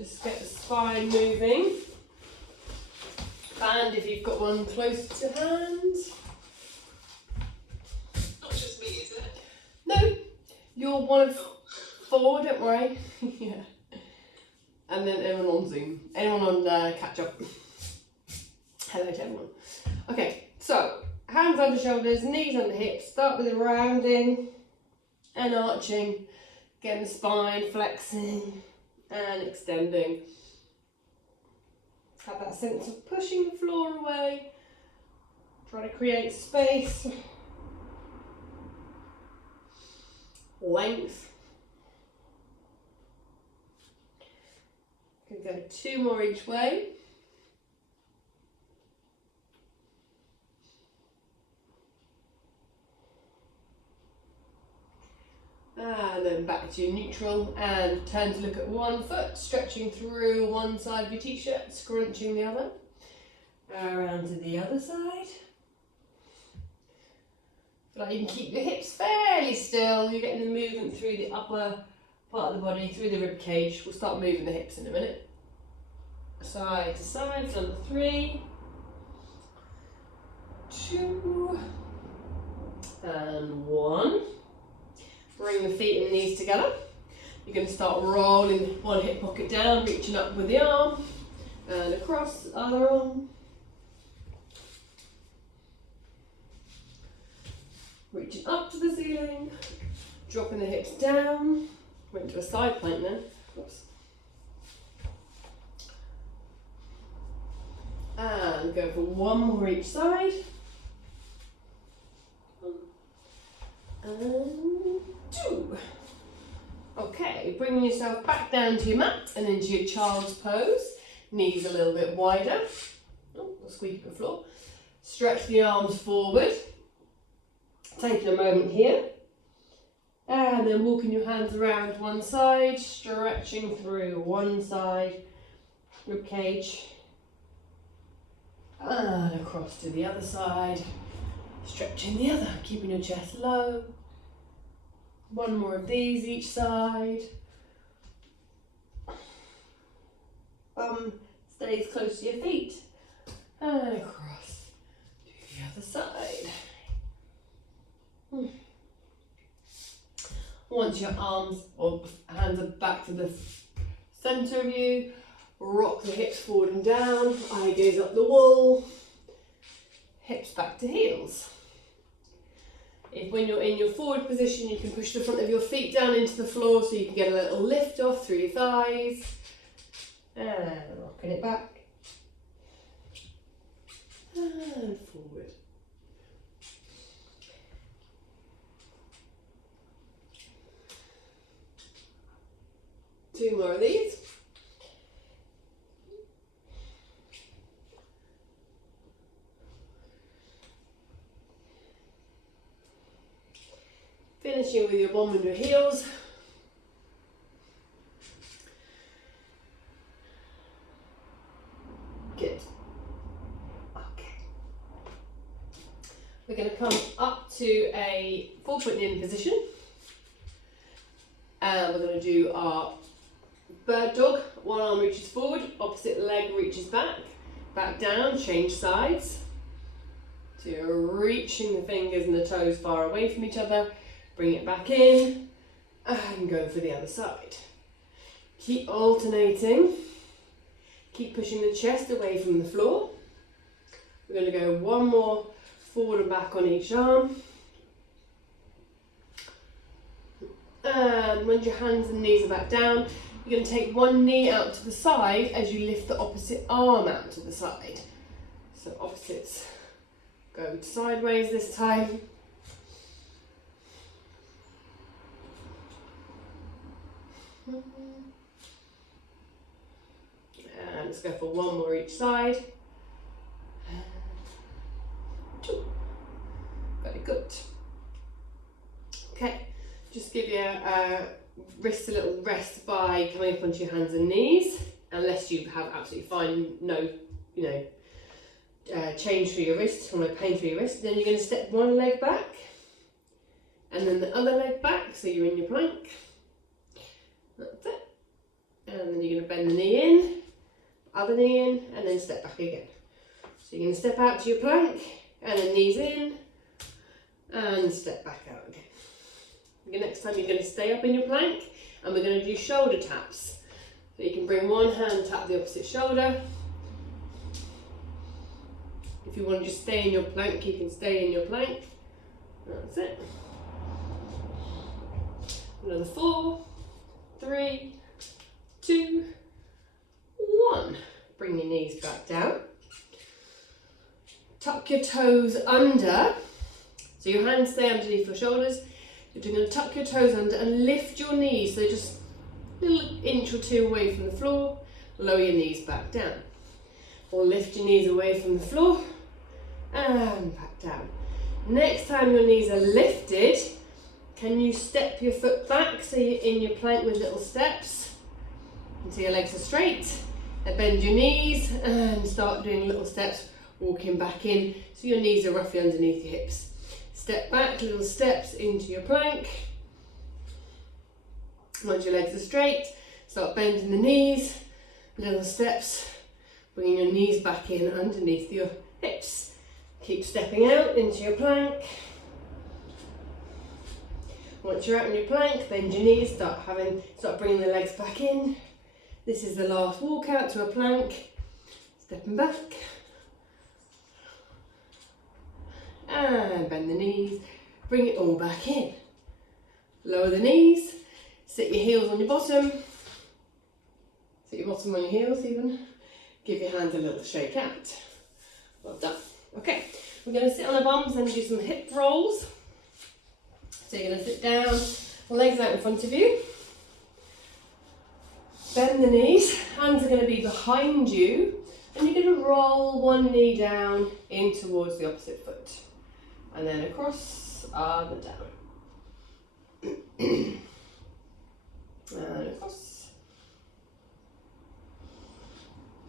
Just get the spine moving. Band if you've got one close to hand. Not just me, is it? No, you're one of 4, don't worry. Yeah. And then everyone on Zoom. Anyone on catch up. Hello to everyone. Okay, so hands under shoulders, knees under hips. Start with a rounding and arching. Getting the spine flexing and extending. Have that sense of pushing the floor away. Try to create space. Length. Can go 2 more each way. And then back to your neutral and turn to look at one foot, stretching through one side of your t-shirt, scrunching the other. Around to the other side. Feel like you can keep your hips fairly still. You're getting the movement through the upper part of the body, through the rib cage. We'll start moving the hips in a minute. Side to side for number 3, 2, and 1. Bring the feet and knees together. You're going to start rolling one hip pocket down, reaching up with the arm, and across the other arm. Reaching up to the ceiling, dropping the hips down. Went to a side plank then. Oops. And go for 1 more each side. And 2. Okay, bringing yourself back down to your mat and into your child's pose. Knees a little bit wider. Oh, I'll squeak the floor. Stretch the arms forward. Taking a moment here. And then walking your hands around one side, stretching through one side, rib cage. And across to the other side, stretching the other, keeping your chest low. 1 more of these each side. Bum stays close to your feet. And across to the other side. Once your arms or hands are back to the centre of you, rock the hips forward and down, eye gaze up the wall, hips back to heels. If when you're in your forward position, you can push the front of your feet down into the floor so you can get a little lift off through your thighs. And rocking it back. And forward. Two more of these. Finishing with your bum and your heels. Good. Okay. We're going to come up to a 4-foot in position. And we're going to do our bird dog. One arm reaches forward, opposite leg reaches back. Back down, change sides. So you're reaching the fingers and the toes far away from each other. Bring it back in and go for the other side. Keep alternating. Keep pushing the chest away from the floor. We're going to go 1 more forward and back on each arm. And when your hands and knees are back down, you're going to take 1 knee out to the side as you lift the opposite arm out to the side. So opposites go sideways this time. And let's go for 1 more each side. 2. Very good. Okay, just give your wrists a little rest by coming up onto your hands and knees, unless you have absolutely fine, no, change for your wrist or no pain for your wrist. Then you're going to step 1 leg back and then the other leg back, so you're in your plank. That's it. And then you're going to bend the knee in, other knee in, and then step back again. So you're going to step out to your plank, and then knees in, and step back out again. Next time you're going to stay up in your plank, and we're going to do shoulder taps. So you can bring one hand, tap the opposite shoulder. If you want to just stay in your plank, you can stay in your plank. That's it. Another 4, 3, 2, 1. Bring your knees back down. Tuck your toes under. So your hands stay underneath your shoulders. You're going to tuck your toes under and lift your knees, so just a little inch or 2 away from the floor. Lower your knees back down. Or lift your knees away from the floor and back down. Next time your knees are lifted, can you step your foot back so you're in your plank with little steps until your legs are straight? And bend your knees and start doing little steps, walking back in so your knees are roughly underneath your hips. Step back, little steps into your plank. Once your legs are straight, start bending the knees, little steps, bringing your knees back in underneath your hips. Keep stepping out into your plank. Once you're out in your plank, bend your knees, start bringing the legs back in. This is the last walk out to a plank. Stepping back. And bend the knees, bring it all back in. Lower the knees, sit your heels on your bottom. Sit your bottom on your heels even. Give your hands a little shake out. Well done. Okay, we're going to sit on our bums and do some hip rolls. So you're going to sit down, legs out in front of you. Bend the knees, hands are going to be behind you. And you're going to roll one knee down in towards the opposite foot. And then across, up and down. And across.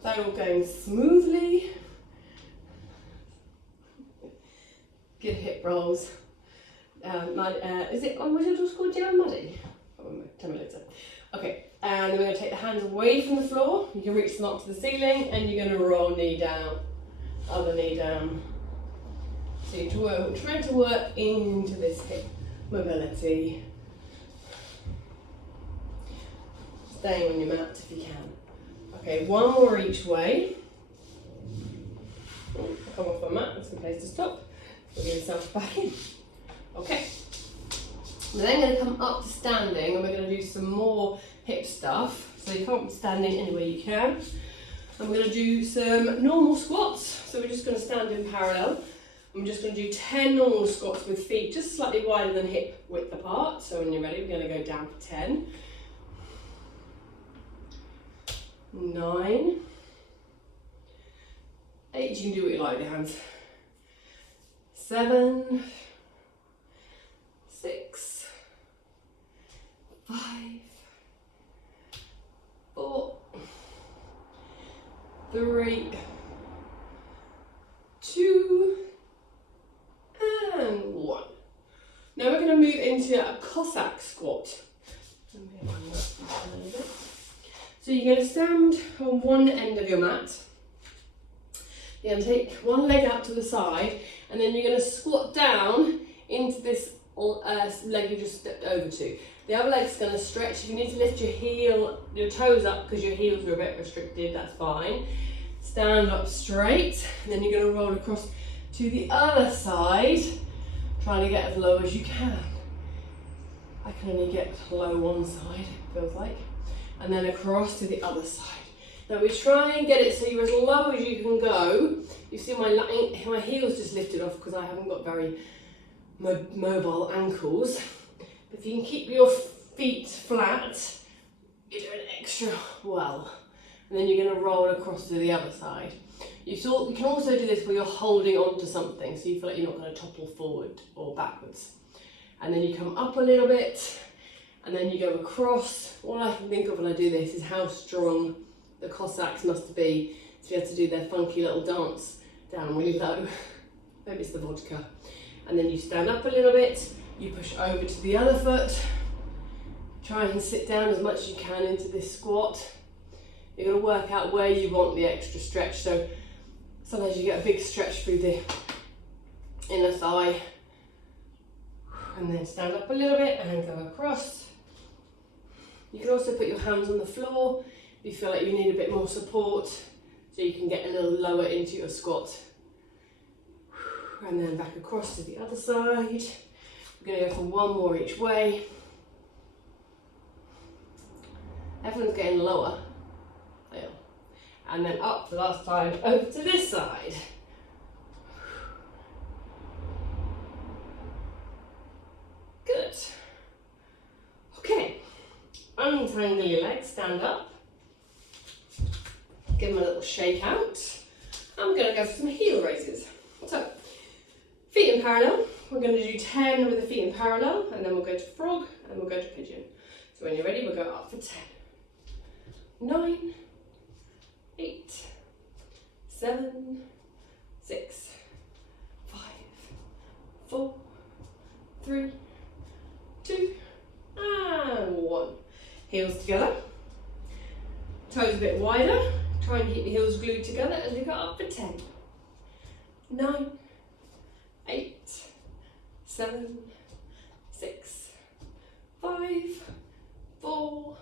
That all going smoothly. Good hip rolls. Is it on, what's your daughter called? Jan Muddy? Tell me later. Okay, and then we're going to take the hands away from the floor. You can reach them up to the ceiling, and you're going to roll knee down, other knee down. So you're trying to work into this hip mobility. Staying on your mat if you can. Okay, one more each way. Come off my mat, that's a good place to stop. Bring yourself back in. Okay. We're then going to come up to standing, and we're going to do some more hip stuff. So you come up to standing any way you can. And we're going to do some normal squats. So we're just going to stand in parallel. I'm just going to do 10 normal squats with feet just slightly wider than hip width apart. So when you're ready, we're going to go down for 10. 9. 8, you can do what you like with your hands. 7. 6. 5. 4. 3. 2. And 1. Now we're going to move into a Cossack squat. So you're going to stand on one end of your mat. You're going to take one leg out to the side, and then you're going to squat down into this leg you just stepped over to. The other leg's going to stretch. If you need to lift your toes up because your heels are a bit restricted, that's fine. Stand up straight, and then you're going to roll across to the other side, trying to get as low as you can. I can only get low one side, it feels like. And then across to the other side. Now we try and get it so you're as low as you can go. You see my heels just lifted off because I haven't got very mobile ankles. But if you can keep your feet flat, you're doing extra well. And then you're going to roll across to the other side. You can also do this where you're holding on to something, so you feel like you're not going to topple forward or backwards. And then you come up a little bit, and then you go across. All I can think of when I do this is how strong the Cossacks must be to be able to do their funky little dance down really low. Maybe it's the vodka. And then you stand up a little bit, you push over to the other foot, try and sit down as much as you can into this squat. You're going to work out where you want the extra stretch. So sometimes you get a big stretch through the inner thigh, and then stand up a little bit and go across. You can also put your hands on the floor if you feel like you need a bit more support, so you can get a little lower into your squat. And then back across to the other side. We're going to go for one more each way. Everyone's getting lower. There. And then up the last time, over to this side. Good. Okay. Untangle your legs, stand up. Give them a little shake out. I'm going to go for some heel raises. So, feet in parallel. We're going to do 10 with the feet in parallel, and then we'll go to frog, and we'll go to pigeon. So when you're ready, we'll go up for 10. 9, 8, 7, 6, 5, 4, 3, 2, and 1. Heels together. Toes a bit wider. Try and keep the heels glued together as we go up for 10. 9, 8, 7, 6, 5, 4,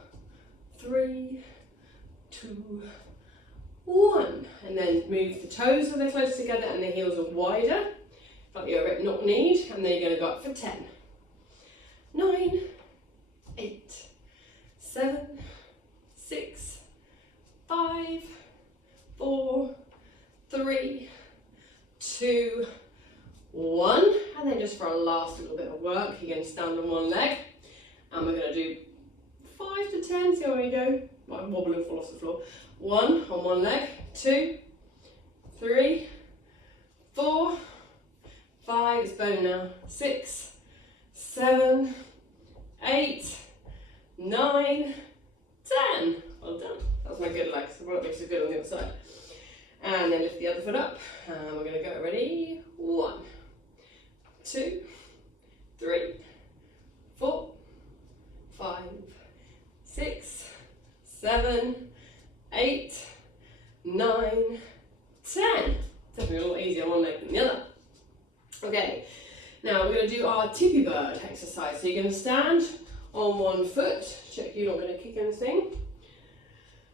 3, 2, 1. And then move the toes so they're close together and the heels are wider. Like you're a bit knock-kneed, and then you're going to go up for 10. 9, 8, 7, 6, 5, 4, 3, 2, 1. And then just for our last little bit of work, you're going to stand on one leg, and we're going to do 5 to 10. See how we go? Might wobble and fall off the floor. 1 on one leg, 2, 3, 4, 5. It's bone now. 6, 7, 8, 9, 10. Well done. That was my good leg, so it won't be so good on the other side. And then lift the other foot up, and we're going to go. Ready? 1, 2, 3, 4, 5, 6, 7, 8, 9, 10. Definitely a lot easier on one leg than the other. Okay, now we're going to do our tippy bird exercise. So you're going to stand on one foot. Check you're not going to kick anything.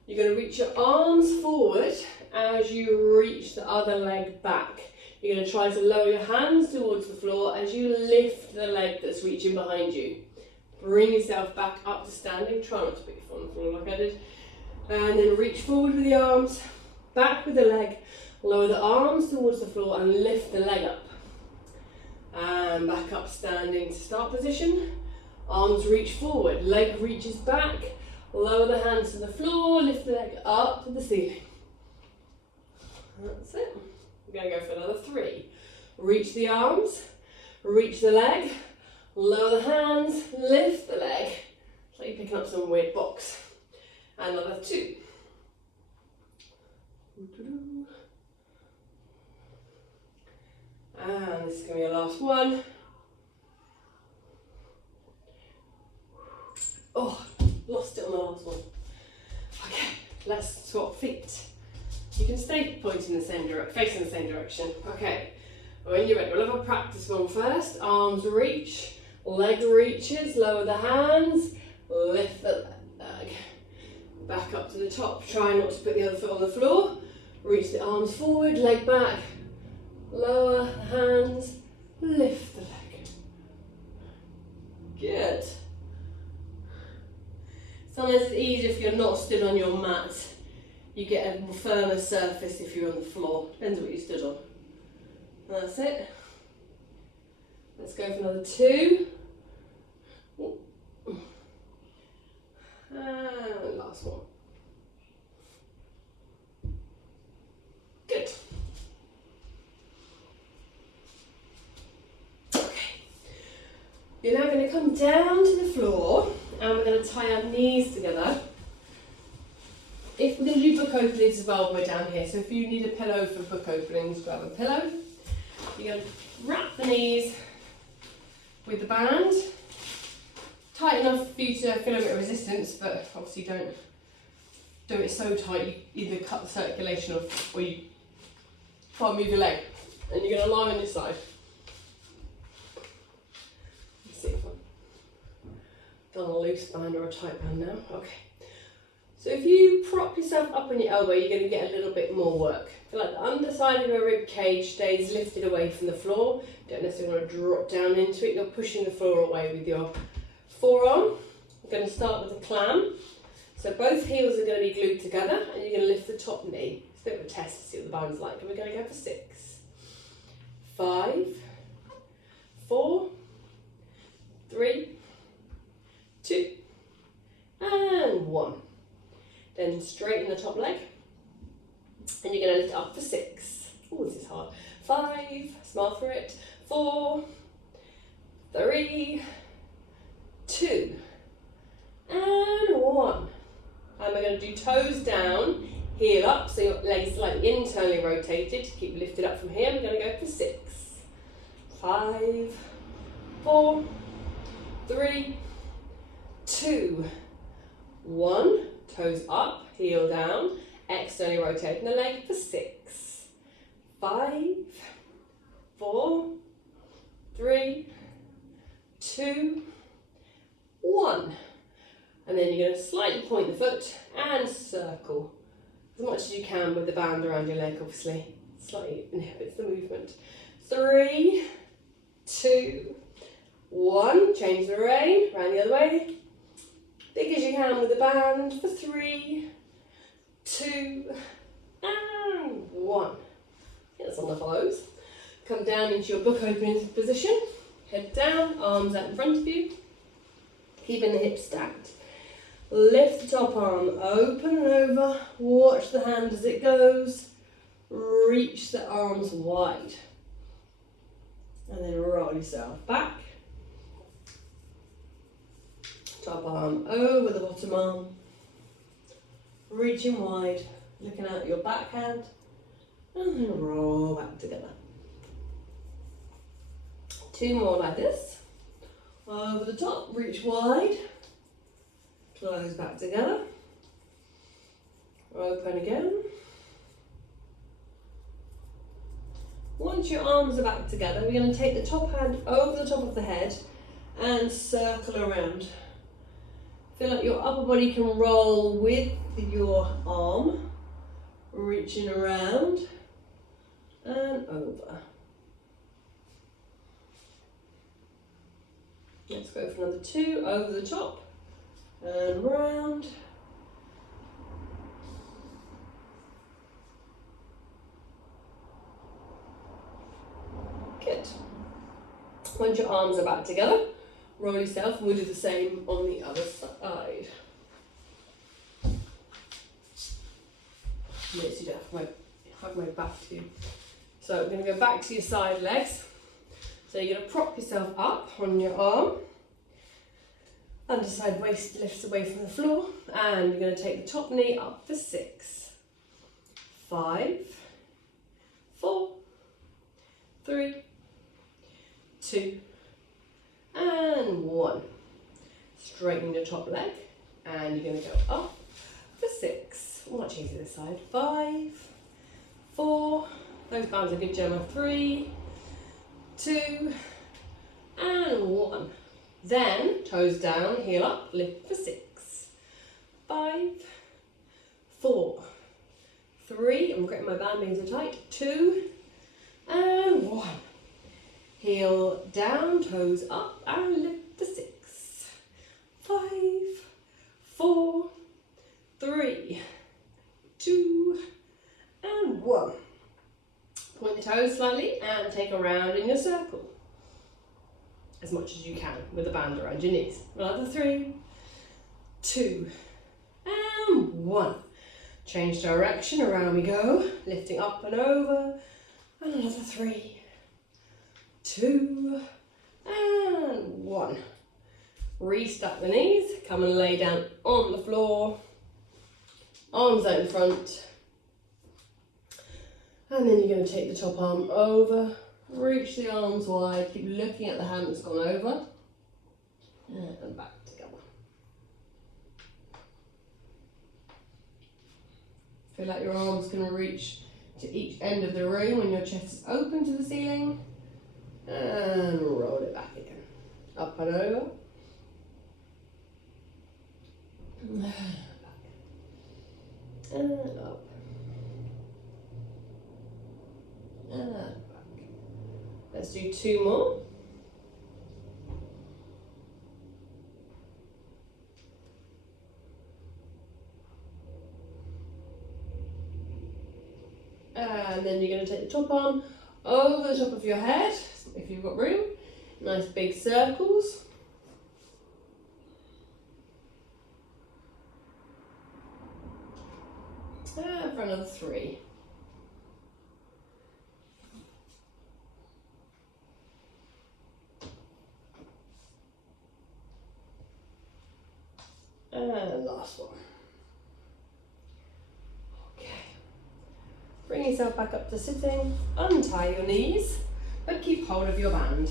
You're going to reach your arms forward as you reach the other leg back. You're going to try to lower your hands towards the floor as you lift the leg that's reaching behind you. Bring yourself back up to standing. Try not to put your foot on the floor like I did. And then reach forward with the arms, back with the leg. Lower the arms towards the floor and lift the leg up. And back up standing to start position. Arms reach forward, leg reaches back. Lower the hands to the floor, lift the leg up to the ceiling. That's it. We're going to go for another 3. Reach the arms, reach the leg, lower the hands, lift the leg. It's like you're picking up some weird box. And another 2. And this is going to be your last one. Oh, lost it on the last one. Okay, let's swap feet. You can stay pointing the same direction, facing the same direction. Okay, when you're ready, we'll have a practice one first. Arms reach, leg reaches, lower the hands, lift the leg. Back up to the top. Try not to put the other foot on the floor. Reach the arms forward, leg back, lower the hands, lift the leg. Good. Sometimes it's easier if you're not stood on your mat. You get a firmer surface if you're on the floor. Depends what you stood on. That's it. Let's go for another 2. And last one. Good. Okay. You're now going to come down to the floor, and we're going to tie our knees together. If we're going to do book openings as well, we're down here. So if you need a pillow for book openings, grab a pillow. You're going to wrap the knees with the band. Tight enough for you to feel a bit of resistance, but obviously don't do it so tight you either cut the circulation off or you can't move your leg. And you're going to lie on your side. Let's see if I've done a loose band or a tight band now. Okay. So if you prop yourself up on your elbow, you're going to get a little bit more work. Feel like the underside of your rib cage stays lifted away from the floor. Don't necessarily want to drop down into it. You're pushing the floor away with your forearm. We're going to start with a clam. So both heels are going to be glued together and you're going to lift the top knee. It's a bit of a test to see what the band's like. And we're going to go for 6, 5, 4, 3, 2, and 1. Then straighten the top leg. And you're going to lift it up for 6. Oh, this is hard. 5, smile through it. 4, 3, 2, and 1. And we're going to do toes down, heel up, so your legs slightly internally rotated. Keep lifted up from here. We're going to go for 6, 5, 4, 3, 2, 1. Toes up, heel down, externally rotating the leg for 6, 5, 4, 3, 2, 1. And then you're going to slightly point the foot and circle as much as you can with the band around your leg, obviously. Slightly inhibits the movement. 3, 2, 1. Change the rein, round the other way. Big as you can with the band for 3, 2, and 1. That's enough of those. Come down into your book opening position. Head down, arms out in front of you. Keeping the hips stacked. Lift the top arm, open and over. Watch the hand as it goes. Reach the arms wide. And then roll yourself back. Top arm over the bottom arm. Reaching wide, looking out your backhand. And then roll back together. 2 more like this. Over the top, reach wide. Close back together. Open again. Once your arms are back together, we're going to take the top hand over the top of the head and circle around. Feel like your upper body can roll with your arm, reaching around and over. Let's go for another 2, over the top and round. Good. Once your arms are back together, roll yourself, and we'll do the same on the other side. Makes you have my back to you. So we're going to go back to your side legs. So you're going to prop yourself up on your arm. Underside waist lifts away from the floor. And you're going to take the top knee up for 6, 5, 4, 3, 2, and 1. Straighten your top leg. And you're going to go up for 6. Much easier this side. 5, 4. Those bands are good, Gemma. 3, 2, and 1. Then toes down, heel up, lift for 6, 5, 4, 3. I'm getting my band being so tight. 2, and 1. Heel down, toes up, and lift for 6, 5, 4, 3, 2, and 1. Point the toes slightly and take a round in your circle. As much as you can with a band around your knees. Another 3, 2, and 1. Change direction, around we go. Lifting up and over. And another 3, 2, and 1. Restack the knees. Come and lay down on the floor. Arms out in front. And then you're going to take the top arm over, reach the arms wide, keep looking at the hand that's gone over, and back together. Feel like your arms can reach to each end of the room when your chest is open to the ceiling. And roll it back again. Up and over. Back. And up. And back. Let's do 2 more. And then you're going to take the top arm over the top of your head, if you've got room. Nice big circles. And for another 3. And last one. Okay. Bring yourself back up to sitting. Untie your knees, but keep hold of your band.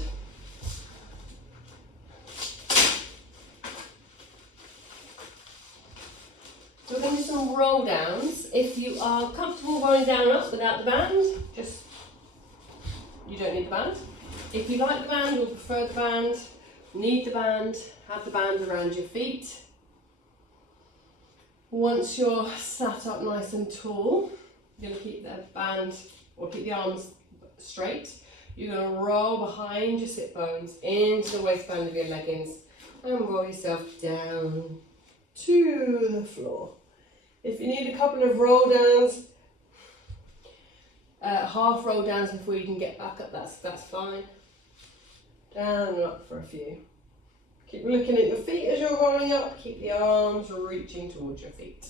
So we're going to do some roll downs. If you are comfortable rolling down and up without the band, you don't need the band. If you like the band or prefer the band, need the band, have the band around your feet. Once you're sat up nice and tall, you're going to keep the band or keep the arms straight. You're going to roll behind your sit bones into the waistband of your leggings and roll yourself down to the floor. If you need a couple of roll downs, half roll downs before you can get back up, that's fine. Down and up for a few. Keep looking at your feet as you're rolling up, keep the arms reaching towards your feet.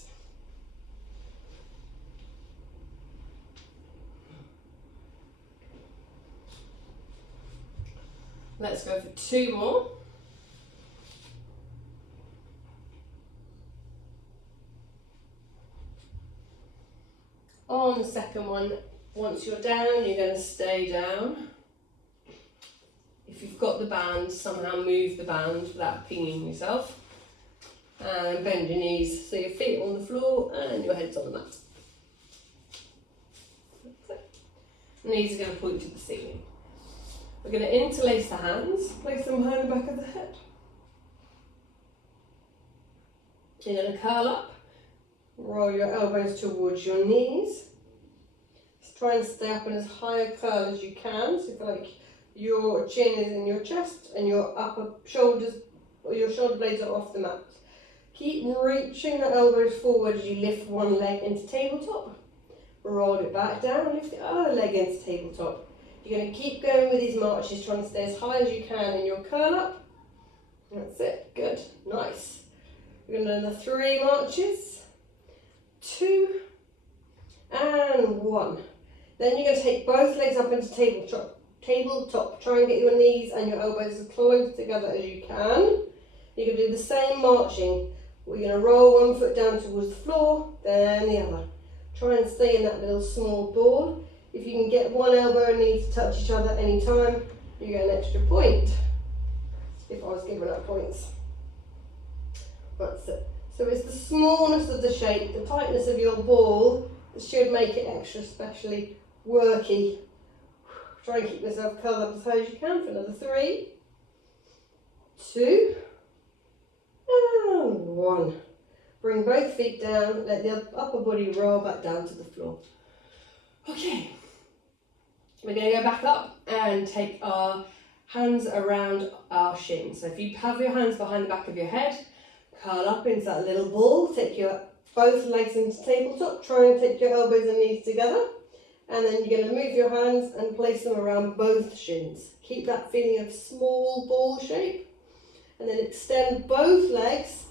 Let's go for 2 more. On the second one, once you're down, you're going to stay down. If you've got the band, somehow move the band without pinging yourself. And bend your knees so your feet are on the floor and your head's on the mat. Knees are going to point to the ceiling. We're going to interlace the hands, place them behind the back of the head. You're going to curl up, roll your elbows towards your knees. Just try and stay up in as high a curl as you can. So you feel like your chin is in your chest and your upper shoulders, or your shoulder blades are off the mat. Keep reaching the elbows forward as you lift one leg into tabletop. Roll it back down, lift the other leg into tabletop. You're going to keep going with these marches, trying to stay as high as you can in your curl up. That's it, good, nice. We're going to do the 3 marches. 2 and 1. Then you're going to take both legs up into tabletop. Try and get your knees and your elbows as close together as you can. You're going to do the same marching. We're going to roll one foot down towards the floor, then the other. Try and stay in that little small ball. If you can get one elbow and knee to touch each other anytime, you get an extra point. If I was giving out points. That's it. So it's the smallness of the shape, the tightness of your ball that should make it extra specially worky. Try and keep yourself curled up as high as you can for another 3, 2, and 1. Bring both feet down, let the upper body roll back down to the floor. Okay, we're going to go back up and take our hands around our shins. So if you have your hands behind the back of your head, curl up into that little ball, take your both legs into tabletop, try and take your elbows and knees together, and then you're going to move your hands and place them around both shins. Keep that feeling of small ball shape, and then extend both legs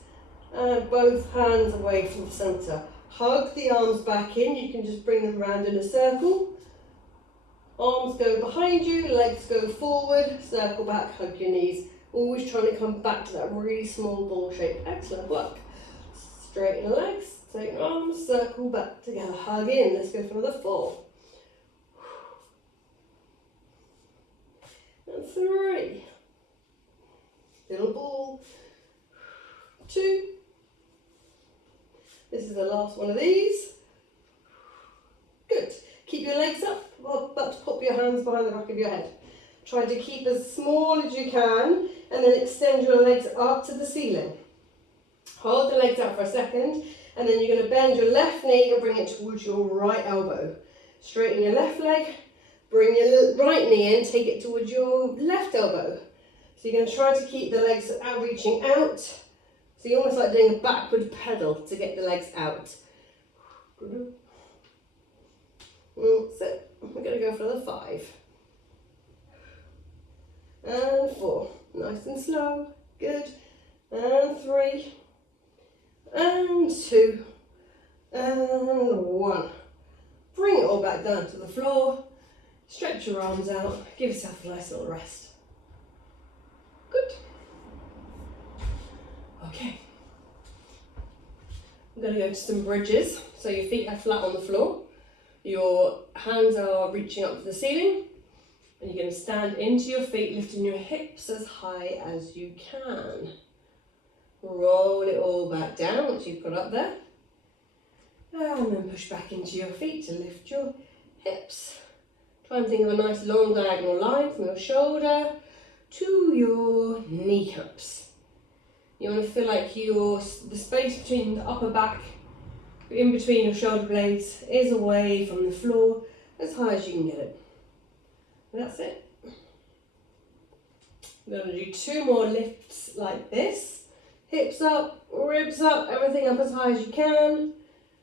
and both hands away from the centre. Hug the arms back in, you can just bring them round in a circle. Arms go behind you, legs go forward, circle back, hug your knees. Always trying to come back to that really small ball shape. Excellent work. Straighten the legs, straighten arms, circle back together, hug in. Let's go for another 4. And 3. Little ball. 2. This is the last one of these. keep your legs up, but pop your hands behind the back of your head. Try to keep as small as you can, and then extend your legs up to the ceiling. Hold the legs out for a second, and then you're going to bend your left knee and bring it towards your right elbow. Straighten your left leg, bring your right knee in, take it towards your left elbow. So you're going to try to keep the legs out, reaching out. So you're almost like doing a backward pedal to get the legs out. So we're going to go for the 5. And 4. Nice and slow. Good. And 3. And 2. And 1. Bring it all back down to the floor. Stretch your arms out. Give yourself a nice little rest. Good. Okay. I'm going to go to some bridges. So your feet are flat on the floor. Your hands are reaching up to the ceiling. And you're going to stand into your feet, lifting your hips as high as you can. Roll it all back down once you've got up there. And then push back into your feet to lift your hips. Try and think of a nice long diagonal line from your shoulder to your kneecaps. You want to feel like the space between the upper back, in between your shoulder blades, is away from the floor as high as you can get it. And that's it. We're going to do 2 more lifts like this. Hips up, ribs up, everything up as high as you can.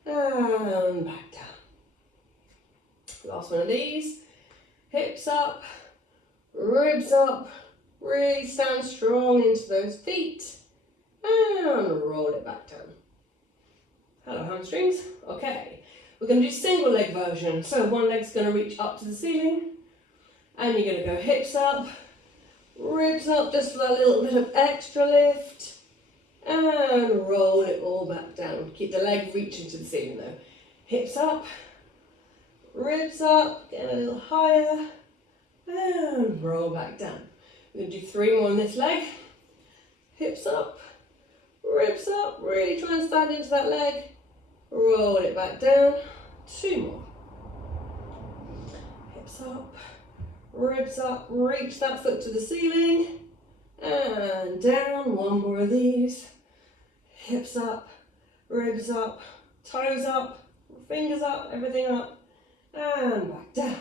And back down. Last one of these. Hips up, ribs up. Really stand strong into those feet. And roll it back down. Hello hamstrings. Okay, we're going to do single leg version. So one leg's going to reach up to the ceiling. And you're going to go hips up, ribs up, just for a little bit of extra lift. And roll it all back down. Keep the leg reaching to the ceiling though. Hips up, ribs up, get a little higher. And roll back down. We're going to do 3 more on this leg. Hips up, ribs up, really try and stand into that leg. Roll it back down. 2 more. Hips up, ribs up, reach that foot to the ceiling. And down. 1 more of these. Hips up, ribs up, toes up, fingers up, everything up. And back down.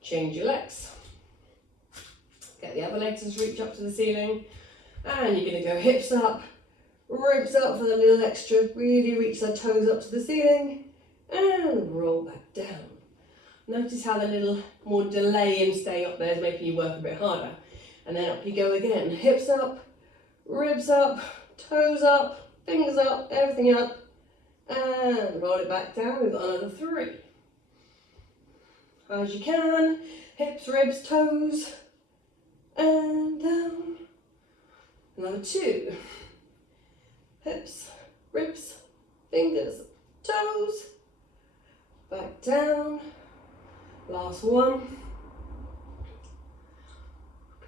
Change your legs. Get the other legs to reach up to the ceiling. And you're going to go hips up, ribs up for the little extra. Really reach the toes up to the ceiling. And roll back down. Notice how the little more delay in staying up there is making you work a bit harder. And then up you go again. Hips up, ribs up, toes up, fingers up, everything up. And roll it back down. We've got another 3. As you can. Hips, ribs, toes. And down. Another 2. Hips, ribs, fingers, toes. Back down. Last 1.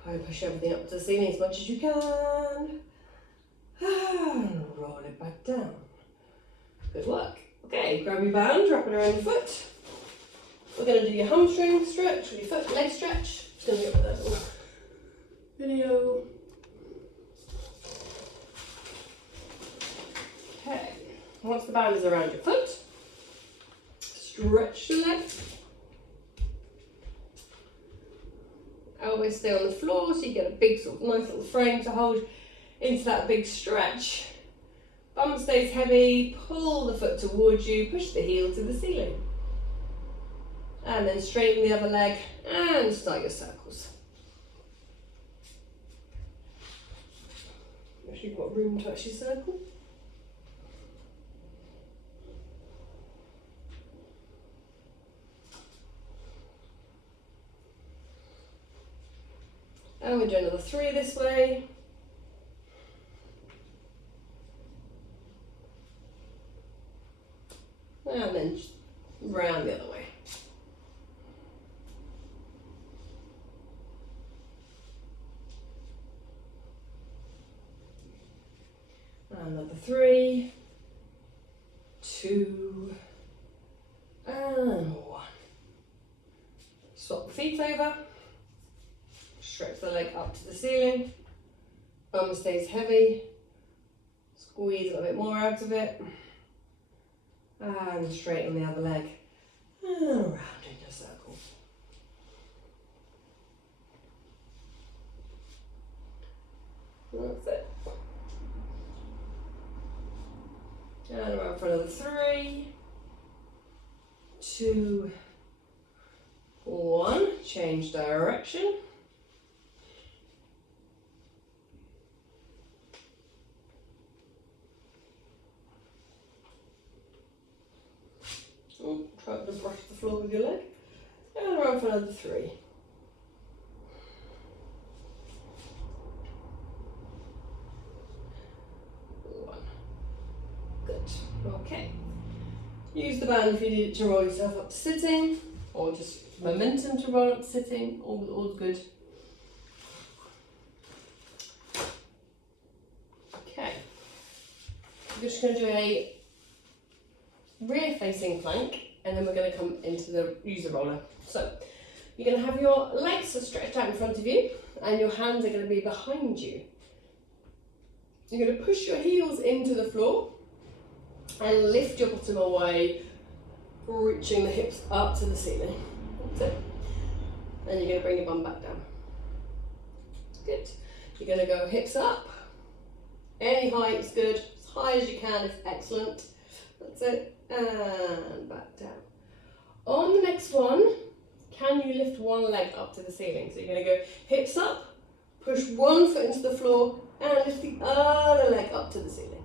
Try and push everything up to the ceiling as much as you can. And roll it back down. Good work. Okay, grab your band, wrap it around your foot. We're going to do your hamstring stretch with your foot, leg stretch. Just going to get rid of that little video. Okay, once the band is around your foot, stretch your legs. Elbows stay on the floor so you get a big sort of nice little frame to hold into that big stretch. Bum stays heavy, pull the foot towards you, push the heel to the ceiling. And then straighten the other leg and start your circles. Make sure you've got room to actually circle. And we'll do another 3 this way. And then round the other way. Another 3, 2, and 1. Swap the feet over. Stretch the leg up to the ceiling. Bum stays heavy. Squeeze a little bit more out of it. And straighten the other leg. And around in a circle. That's it. And around for another 3, 2, 1. Change direction. Try to brush the floor with your leg. And around for another 3. 1. Good. Okay. Use the band if you need it to roll yourself up to sitting, or just momentum to roll up to sitting. All's good. Okay. We're just going to do a rear facing plank, and then we're going to come into the user roller. So you're going to have your legs stretched out in front of you, and your hands are going to be behind you. You're going to push your heels into the floor and lift your bottom away, reaching the hips up to the ceiling. That's it. Then you're going to bring your bum back down. Good. You're going to go hips up. Any height's good. As high as you can is excellent. That's it. And back down. On the next one, can you lift one leg up to the ceiling? So you're going to go hips up, push one foot into the floor, and lift the other leg up to the ceiling.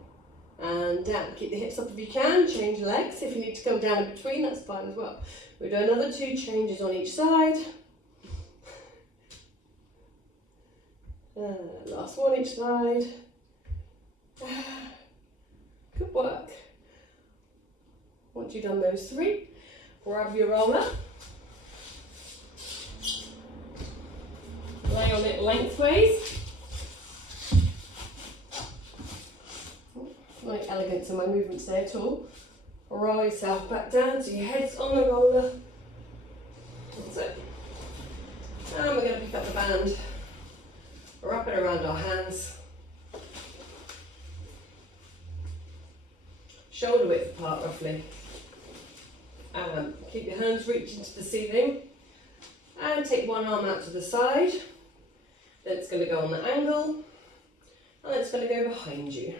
And down. Keep the hips up if you can. Change legs. If you need to come down in between, that's fine as well. We'll do another 2 changes on each side. Last one each side. Good work. Once you've done those 3, grab your roller. Lay on it lengthways. Not elegant to my movements there at all. Roll yourself back down so your head's on the roller. That's it. And we're going to pick up the band, wrap it around our hands. Shoulder width apart roughly. Keep your hands reaching to the ceiling. And take one arm out to the side. Then it's going to go on the angle. And it's going to go behind you.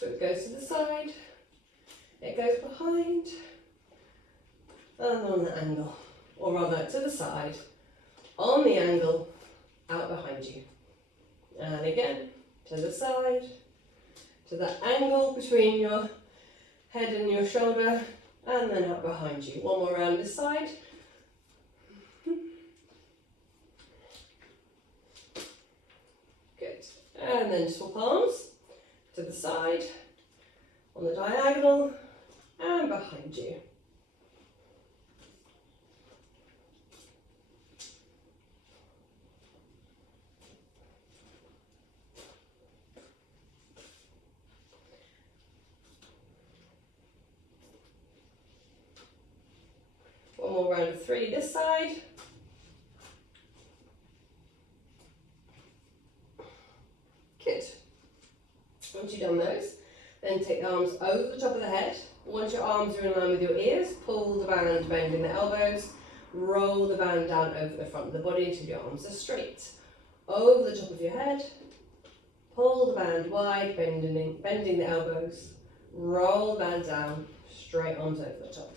So it goes to the side, it goes behind, and on the angle. Or rather, to the side, on the angle, out behind you. And again, to the side, to that angle between your head and your shoulder, and then out behind you. One more round this side. Good. And then swap arms. To the side, on the diagonal, and behind you. One more round of 3 this side. Good. Once you've done those, then take the arms over the top of the head. Once your arms are in line with your ears, pull the band, bending the elbows, roll the band down over the front of the body until your arms are straight. Over the top of your head, pull the band wide, bending the elbows, roll the band down, straight arms over the top.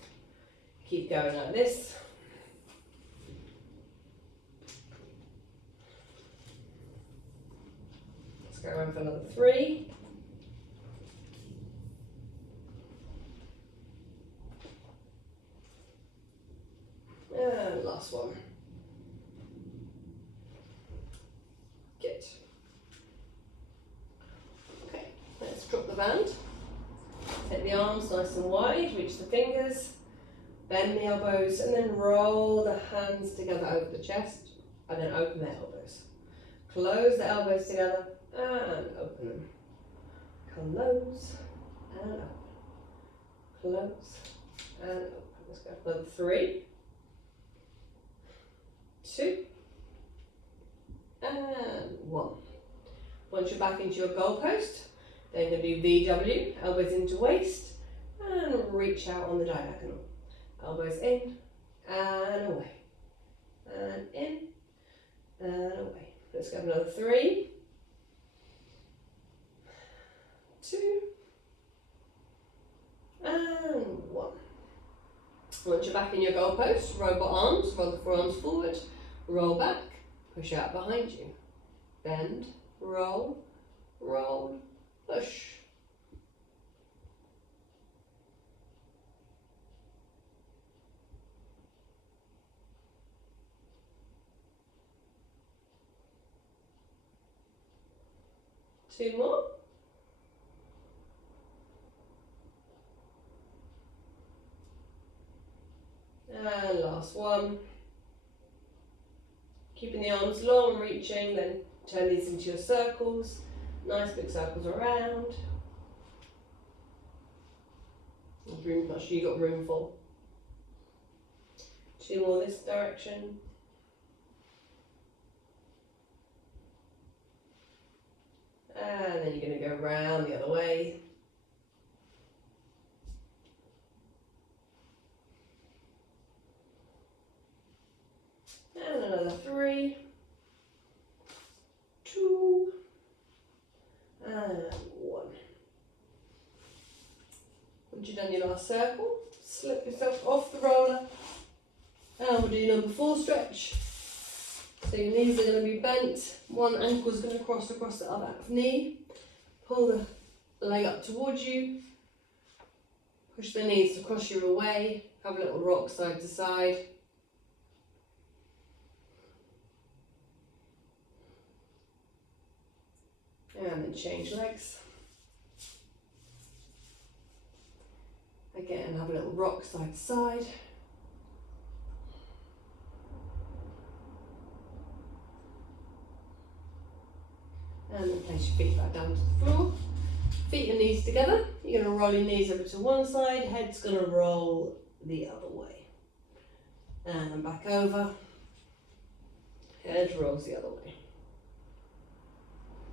Keep going like this. Let's go around for another 3. And last one. Good. Okay, let's drop the band. Take the arms nice and wide, reach the fingers, bend the elbows, and then roll the hands together over the chest, and then open the elbows. Close the elbows together and open them. Close and open. Close and open. Let's go for another 3. 2, and 1. Once you're back into your goalpost, then you're going to do VW, elbows into waist, and reach out on the diagonal. Elbows in, and away, and in, and away. Let's go another 3, 2, and 1. Once you're back in your goalpost, robot arms, roll the forearms forward, roll back, push out behind you, bend, roll, roll, push. Two more. And last one. Keeping the arms long, reaching, then turn these into your circles. Nice big circles around. There's room, not sure you got room for. 2 more this direction. And then you're going to go round the other way. And another 3, 2, and 1. Once you've done your last circle, slip yourself off the roller. And we'll do number 4 stretch. So your knees are going to be bent, one ankle is going to cross across the other knee. Pull the leg up towards you. Push the knees to cross you away. Have a little rock side to side. And then change legs. Again, have a little rock side to side. And then place your feet back down to the floor. Feet and knees together. You're going to roll your knees over to one side, head's going to roll the other way. And then back over. Head rolls the other way.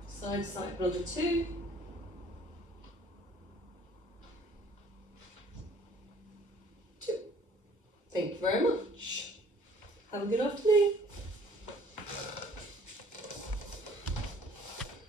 Side to side for another 2. Thank you very much. Have a good afternoon.